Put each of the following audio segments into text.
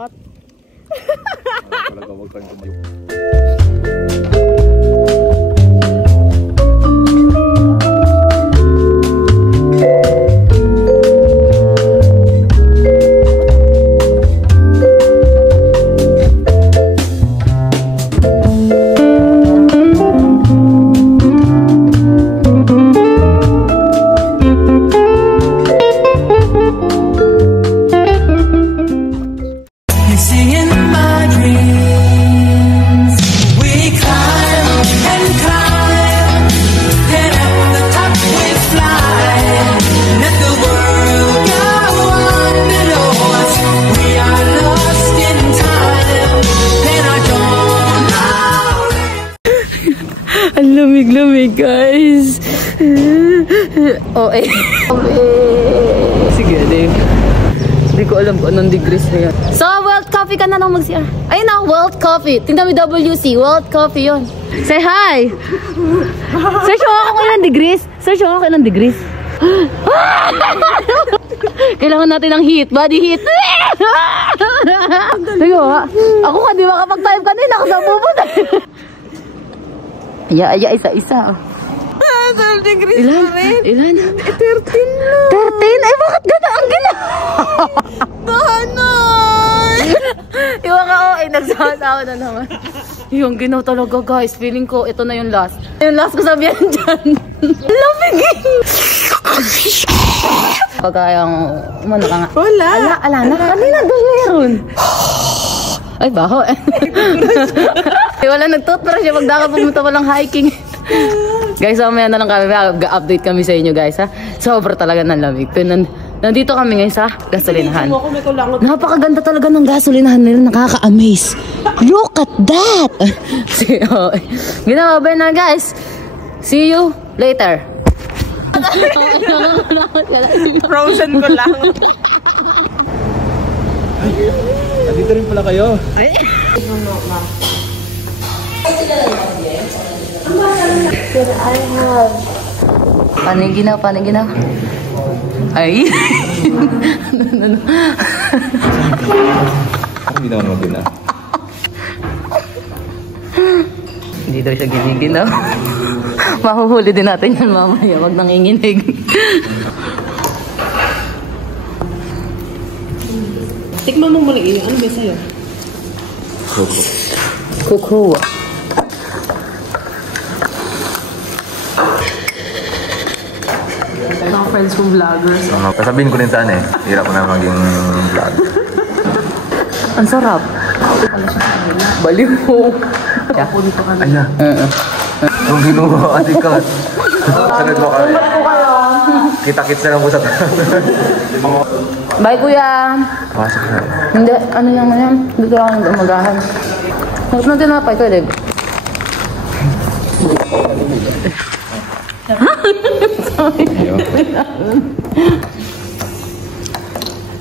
Hot. Talaga wag kang tumayo. Ang lamig-lamig, guys. Oh, eh. Sige, Dave. Hindi ko alam kung anong degrees na yan. So, World Coffee ka na lang mag-CR. Ayun na, World Coffee. Tingnan mo WC. World Coffee yun. Say hi! Search mo ako ilang degrees. Search mo ako ilang degrees. Kailangan natin ng heat. Body heat. Tiyo, ha? Ako nga, di makapag-type kanina. Ako saan pupunta. Aya, isa-isa. 12 degrees Ilan? pa rin. Ilan? 13 na. 13? Ay, bakit gano'n ang ginawa? Dahanan! Iwan ka, oh. Ay, nagsasawa na naman. Yung ginawa talaga, guys. Feeling ko, ito na yung last. Yung last ko sabihan dyan. Lamigin! Pagkayang, umano ka nga. Wala. Ala na. Kanina doon meron. Ay, baho eh. Wala nag-toothbrush siya pagdaka pumunta walang hiking. Guys, mamaya na lang kami. Mag-update kami sa inyo, guys, ha. Sobra talaga ng lamig. Nandito kami ngayon sa gasolinahan. Napakaganda talaga ng gasolinahan nila. Nakaka-amaze. Look at that! Ginawa ba na, guys? See you later. Frozen ko lang. Dito rin pala kayo. Ay. Paniginaw. Ay. Hindi naman magina. Hindi daw siya giniginaw. Mahuhuli din natin yan mamaya. Wag nanginginig. Tikman mo muna iyo. Ano ba sa'yo? Kukuha. Mga friends kong vloggers. Kasabihin ko rin sana eh. Hirap ko na maging vlog. Ang sarap. Baliw mo. Ay na. Ang ginawa, ate Kat. Sagad mo kami. Kita-kits na lang po sa Bye, kuya. Pasok na. Hindi, ano yan? Dito lang ang umagahan. Huwag na tinapay ko, Deb.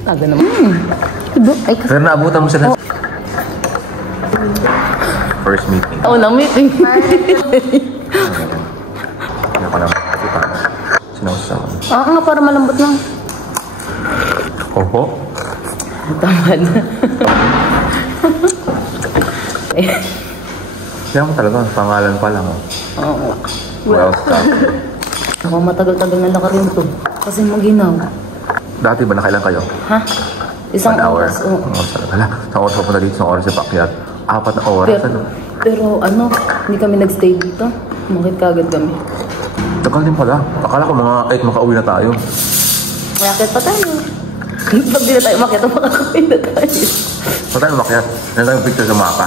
Aga naman. Ay, kasi... Pero naabutan mo sila. First meeting. Unang meeting. Ano ka lang. Sinawasama. Nga, para malambot lang. Opo. Tamad. Kaya mo talaga, pangalan pa lang. Oo. Welcome. Ako matagal-tagal na laka rin to. Kasi maginaw. Dati ba nakailan kayo? Ha? Isang 1 hour. oras. Oo. Hala, isang oras pa dito, isang oras sa Pakyat. 4 na oras. Pero ano, hindi kami nagstay dito. Umakit kagad kami. Tagal din pala. Akala ko mga 8 makauwi na tayo. Umakit pa tayo. Pag di na tayo umakit, makakawin na tayo. Saan tayo umakyat? Nandang yung picture sa mapa.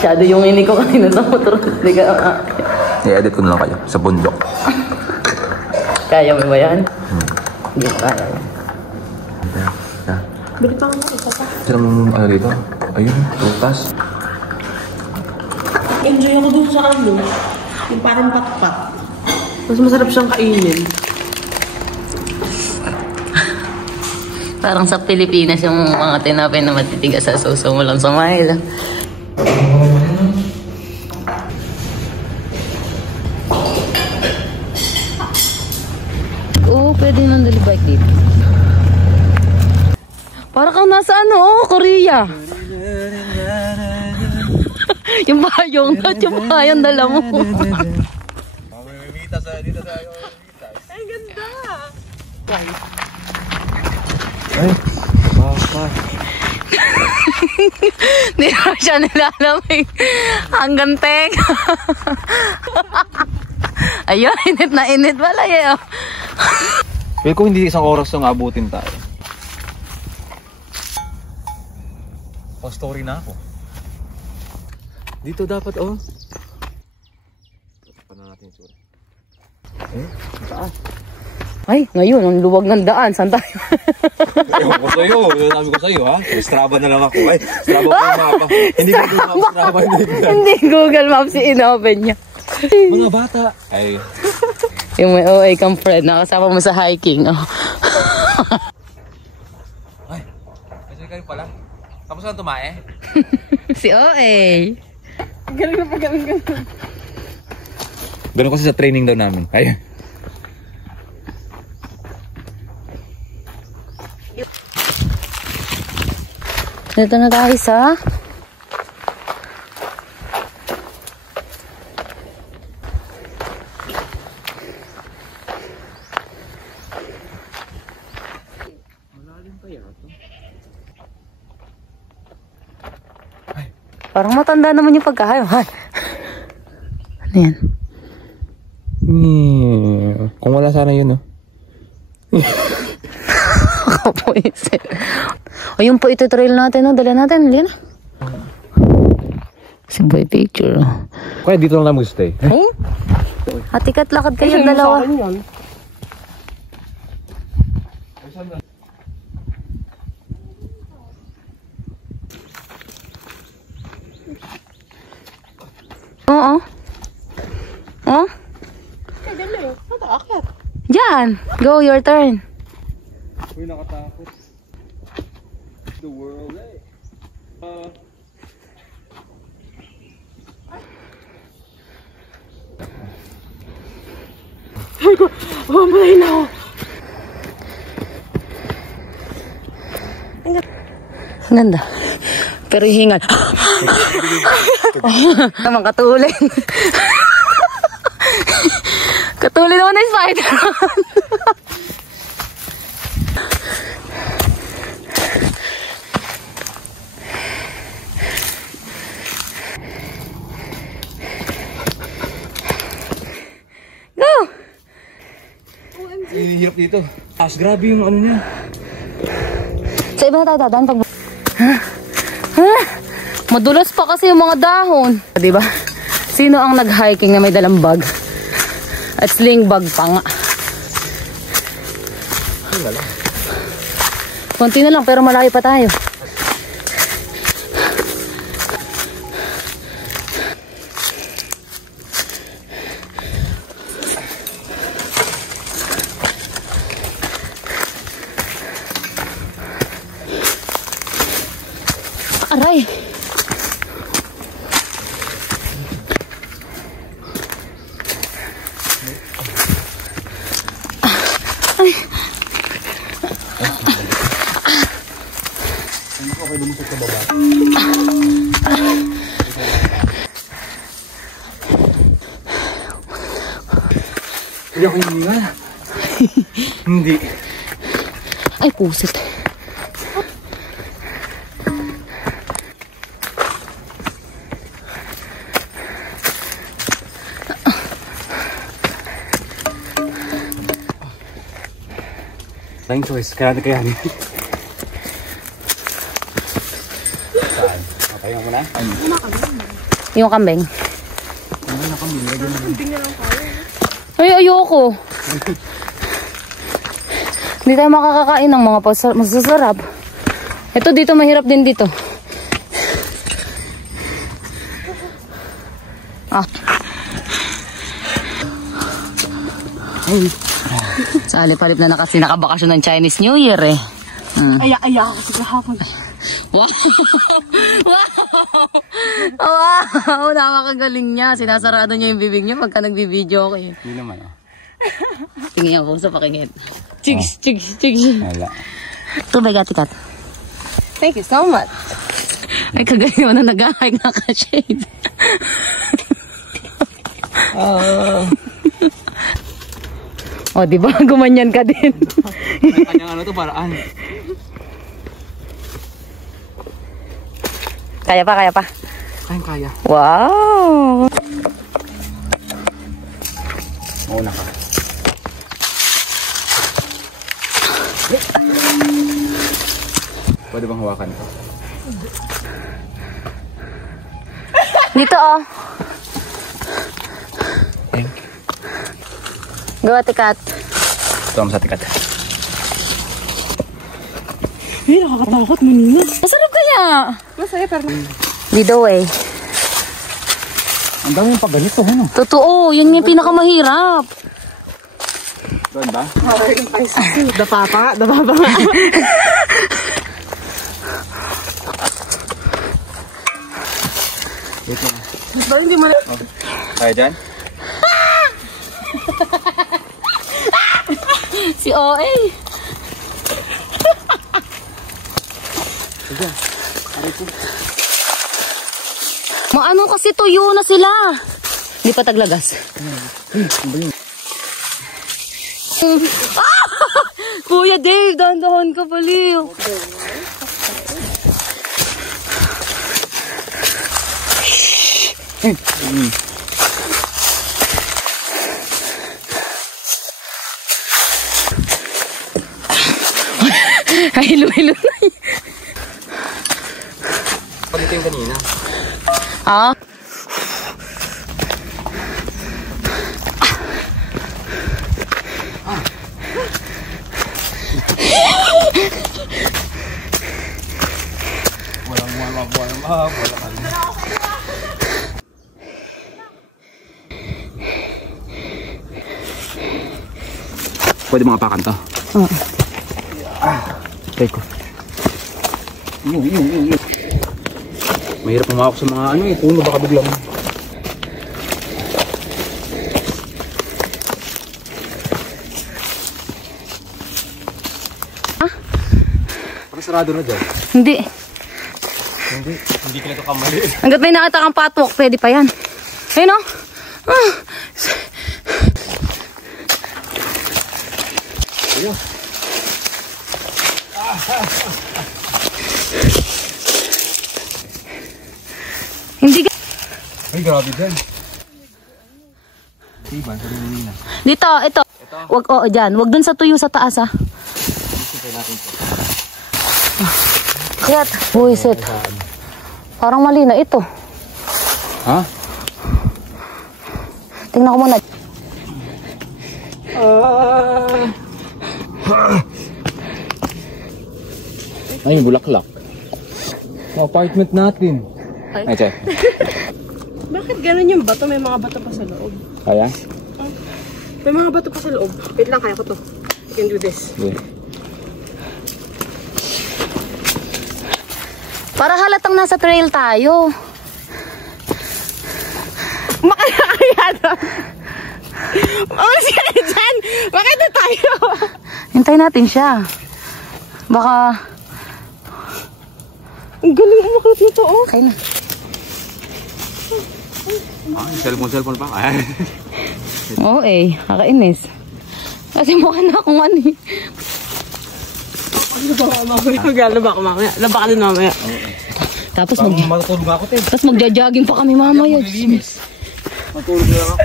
Shadow yung ini ko kanina sa motor. Hindi ka umakit. I-edit ko na lang kayo sa bundok. Kaya mo ba yan? Hindi ko kaya. Bili pa ako isa pa. Saan ano dito? Ayun, tutas. Enjoy ako dun sa ano. Yung parang patpat. Mas masarap siyang kainin. Parang sa Pilipinas yung mga tinapay na matitigas sa suso mo lang sa mahal. pwede nang bike dito. Para kang nasa ano, Korea. Yung payong, yung payong dala mo. Ay, ganda! Ay, bakit? Hindi na siya nilalamig. Hanggang tek. Ayun, init na init pala eh. Pero kung hindi isang oras nang abutin tayo. Pa-story na ako. Dito dapat oh. Paano natin yung sura? Saan? Ay, ngayon, ang luwag ng daan. Saan tayo? Ewan ko sa'yo. Sabi ko sa'yo ha. Strava na lang ako. Ay, Strava ko yung mapa. Hindi ko Google Strava. Hindi Google Maps i-open niya. Mga bata. Ay. Yung may OA kang friend, nakasama mo sa hiking. Oh. Ay, kasi kayo pala. Tapos na tumae? Si OA. Galing na pa, galing. Ganun kasi sa training daw namin. Ay. Dito na tayo sa... Parang matanda naman yung pagkahayo. Hay. Ano yan? Kung wala sana yun, no? Kapuisin. O yung po ito trail natin, no? Dala natin, hindi na. Si boy picture. Kaya dito lang namin stay. Ay? Hatikat lakad kayo dalawa. Oo. Oh? Ay, dali. Nakakit. Diyan. Go, your turn. Uy, nakatakot. The world, eh. Ay ko, mamalay na ako. Ganda. Pero yung hingal. Naman katulin. Katulin naman na Spider-Man. Go! Hirap dito. Grabe yung ano niya. Sa iba na tayo dadaan pag... Madulas pa kasi yung mga dahon. Diba? Sino ang nag-hiking na may dalang bag? At sling bag pa nga. Konti na lang pero malaki pa tayo. Aray! Ay! Okay, lumusot sa baba. Hindi ako hininga. Hindi. Ay, pusit. Tayong choice, kaya natin kayanin. Saan? Matayin mo na? Yung kambing. Ano na kami? Hindi na lang tayo. Ay, ayoko. Hindi tayo makakakain ng mga masasarap. Ito dito, mahirap din dito. Ah. Ay. Sa alip-alip na kasi nakabakasyon ng Chinese New Year eh. Aya ako kasi kahapon. Wow! Wow! Napakagaling niya. Sinasarado niya yung bibig niya pagka nagbibideo ako eh. Hindi naman ah. Tingin ako sa pakinggan. Chigs, chigs, chigs. Wala. Tubig, Ate Kat. Thank you so much. Ay, kagaling mo na nag-hike na ka-shade. O, di ba? Gumanyan ka din. Kanyang ano to, paraan. Kaya pa, kaya pa. Kaya. Wow! Mauna ka. Pwede bang hawakan ito? Dito, oh. Thank you. Go, Ate Kat. Ito ang sa tikat. Ay, nakakatakot manina. Masarap kaya. Masaya pero... Lead the way. Ang dami yung pagganito, ano? Totoo, yun yung pinakamahirap. Doon ba? Dapa pa nga, dapa pa nga. Dito na. Ba't hindi mo na... Okay. Kaya dyan? Si OA. Maano kasi tuyo na sila. Hindi pa taglagas. Ah! Kuya Dave, dahan-dahan ka pali. Ay, hilo-hilo na. Pag ito yung kanina. Ah? Pwede mga pakan to? Oo. Teko. Mahirap umawak sa mga ano eh. Puno baka biglang. Ah? Parang sarado na dyan. Hindi. Hindi ka na ito kamali. Hanggat may nakita kang patwalk, pwede pa yan. Ayun o. Ah. Ayun. Hindi ka... Ay, grabe dyan. Diba, sabi mo nina. Dito, ito. Wag, oo, dyan. Wag dun sa tuyo sa taas, ah. Kaya, buisit. Parang mali na ito. Ha? Tingnan ko muna. Ay, bulaklak. Apartment natin. Ay, check. Bakit ganun yung bato? May mga bato pa sa loob. Kaya? May mga bato pa sa loob. Wait lang, kaya ko to. I can do this. Okay. Para halatang nasa trail tayo. Makakaya doon. Oh, siya dyan. Bakit na tayo? Hintayin natin siya. Baka... Ang galing umakit nito, oh. Okay na. Ay, cellphone pa. Ay. Oo eh, kakainis. Kasi mukha na akong ano eh. Maglaba ako mamaya. Laba ka din mamaya. Tapos Matutulog ako, te. tapos magja-jogging pa kami mamaya. Matulog na lang ako.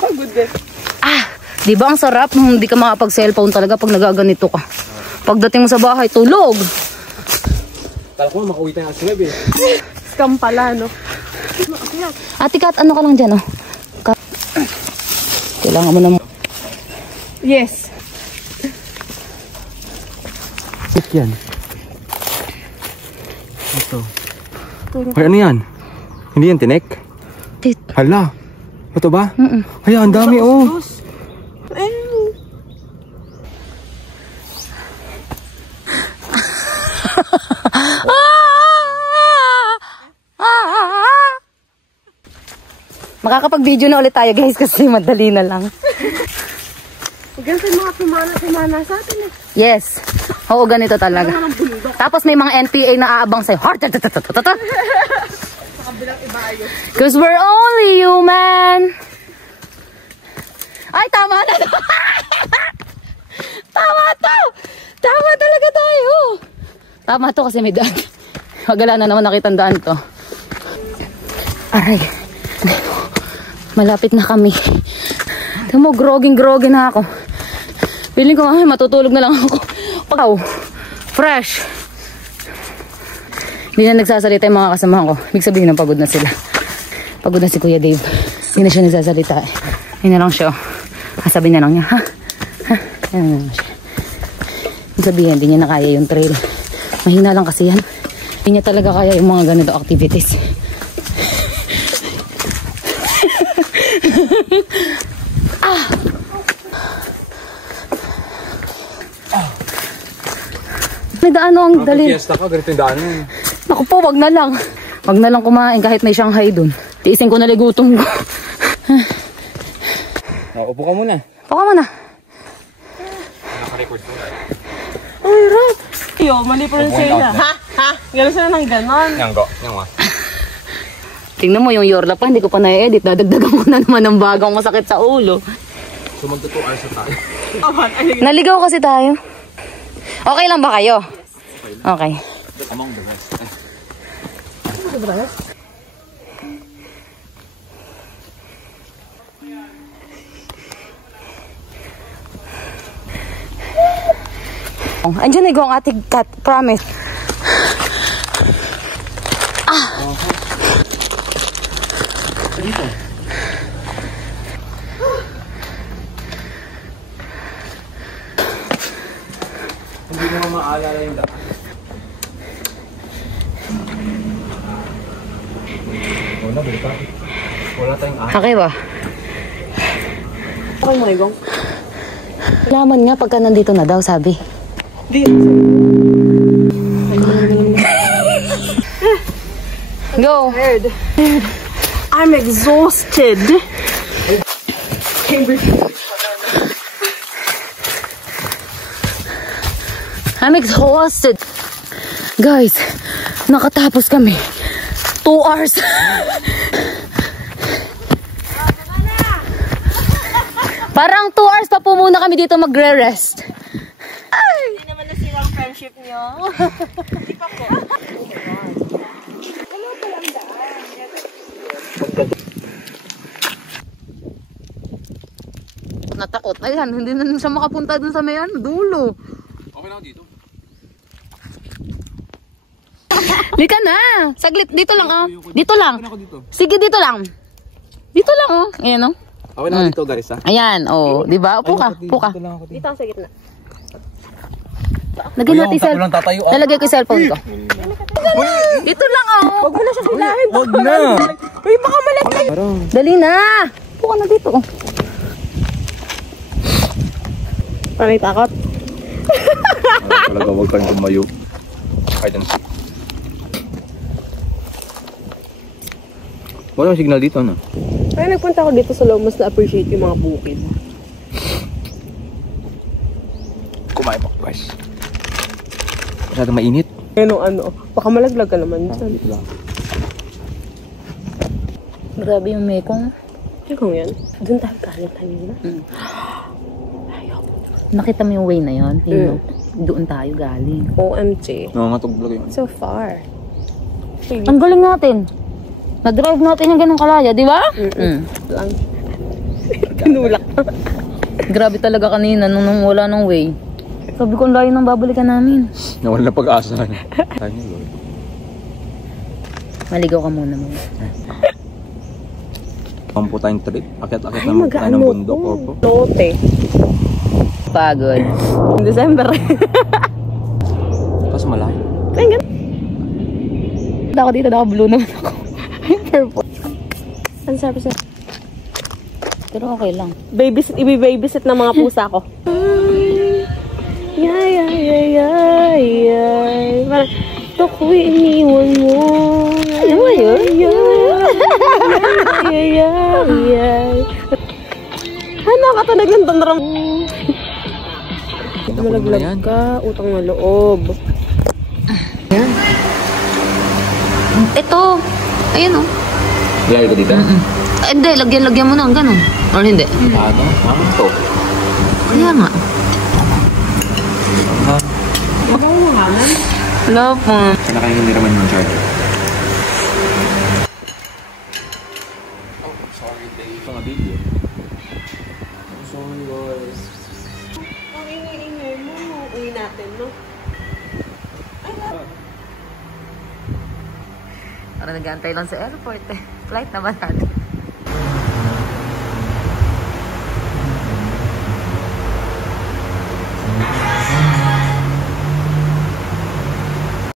Pagod din. Ah, di ba ang sarap nung hindi ka makapag-cellphone talaga pag nagaganito ka. Pagdating mo sa bahay, tulog. Kala ko makauwi tayo sa web eh. Scam pala, no? Ate Kat, ano ka lang dyan, oh? Kailangan mo na... Yes. Yan. Ito. Ay, ano yan? Hindi yan tinek? Hala. Ito ba? Ay, ang dami, oh. Makakapag-video na ulit tayo, guys, kasi madali na lang. Ganito yung mga tumana sa atin eh. Yes. Oo, ganito talaga. Tapos may mga NPA na aabang sa'yo. Sa kabilang ibayo. Cause we're only human. Ay, tama na. Tama to. Tama talaga tayo. Tama to kasi may daan. Wagala na naman nakitang daan to. Aray. Malapit na kami. Tignan mo, groging-grogi na ako. Feeling ko, ay, matutulog na lang ako. Wow. Fresh. Hindi na nagsasalita yung mga kasamahan ko. Ibig sabihin na pagod na sila. Pagod na si Kuya Dave. Hindi na siya nagsasalita. Hindi na lang siya. Sabi na lang niya, ha? Ha? Yan na lang siya. Ibig sabihin, hindi niya na kaya yung trail. Mahina lang kasi yan. Hindi niya talaga kaya yung mga ganito activities. May daan ang dali. Fiesta ka, ganito yung daan yun. Naku po, wag na lang. Wag na lang kumain kahit may Shanghai dun. Tiisin ko na ligutom ko. Upo ka muna. Upo ka muna. Naka-record ko. Ang hirap. Yo, mali pa rin sila. Ha? Ha? Gano'n sila ng ganon. Nyanggo. Nyangwa. Tingnan mo yung Yorla pa, hindi ko pa na-edit. Dadagdagan ko na naman ng bagong masakit sa ulo. So magtutuan sa tayo. Naligaw kasi tayo. Okay lang ba kayo? Okay. Among the rest. The rest? Andiyan na yung ating cat, promise. Dito. Hindi mo maalala yung daan. Wala, balikan. Wala tayong ahit. Okay ba? Okay mo, Igong. Laman nga pagka nandito na daw, sabi. Di. Go! I'm exhausted. I'm exhausted. Guys, nakatapos kami. 2 hours. Parang 2 hours pa po muna kami dito magre-rest. Hindi naman nasirang friendship niyo. Hindi pa po. Ano pa lang daan? Natakot. Ayan, hindi na siya makapunta dun sa mayan. Dulo. Okay na ako dito. Lika na. Saglit. Dito lang, oh. Dito lang. Okay na ako dito. Sige, dito lang. Dito lang, oh. Ayan, oh. Okay na ako dito, Darissa. Ayan, oh. Diba? Upo ka. Upo ka. Dito lang ako dito. Dito ang sa gitna. Lagyan natin yung cellphone. Tatayo. Nalagay ko yung cellphone ko. Dito lang, oh. Huwag mo na siya silahin. Wag na. Uy, baka malagay. Dali na. Upo ka na dito, oh. Panay takot. Talaga, wag kang tumayo. Hide and seek. Wala yung signal dito, no? Kaya nagpunta ako dito sa Lomas na appreciate yung mga bukid. Kumain mo, guys. Masyadong mainit. Ano, baka malaglag ka naman dyan. Grabe yung mekong. Ay, kung yan. Doon tayo kalit kanina. Nakita mo yung way na yun? Doon tayo galing. OMG. Nangangatog vlog yun. So far. Ang galing natin. Na-drive natin yung ganong kalaya, di ba? Lang. Tinulak. Grabe talaga kanina nung wala nung way. Sabi ko, ang layo nang babalikan namin. Nawala na pag-asa. Tayo niyo, Lord. Maligaw ka muna mo. Pampo tayong trip. Akit-akit naman tayo ng bundok. Opo. Lote. Pagod. December. Tapos malayo. Ay, ganun. Ako dito, naka-blue naman ako. Purple. Ano sabi sa'yo? Pero okay lang. Babysit, ibi-babysit ng mga pusa ko. Yay. Parang, Tokwi, iniwan mo. Ano ba yun? Yay. Ano, katunog ng tanrong. Malaglag ka, utang na loob. Ito. Ayan o. Lagay ko dito? Hindi, lagyan mo na ang ganun. Or hindi? Ano? Ano to? Kaya nga. Magawa mo nga na. Wala po. Sana kayo hindi naman yung charger. Oh, sorry Dave. Ito nga video. I'm sorry guys. Ang ingay-ingay mo, uwi natin, no? Parang nag-aantay lang sa airport eh. Flight na ba natin?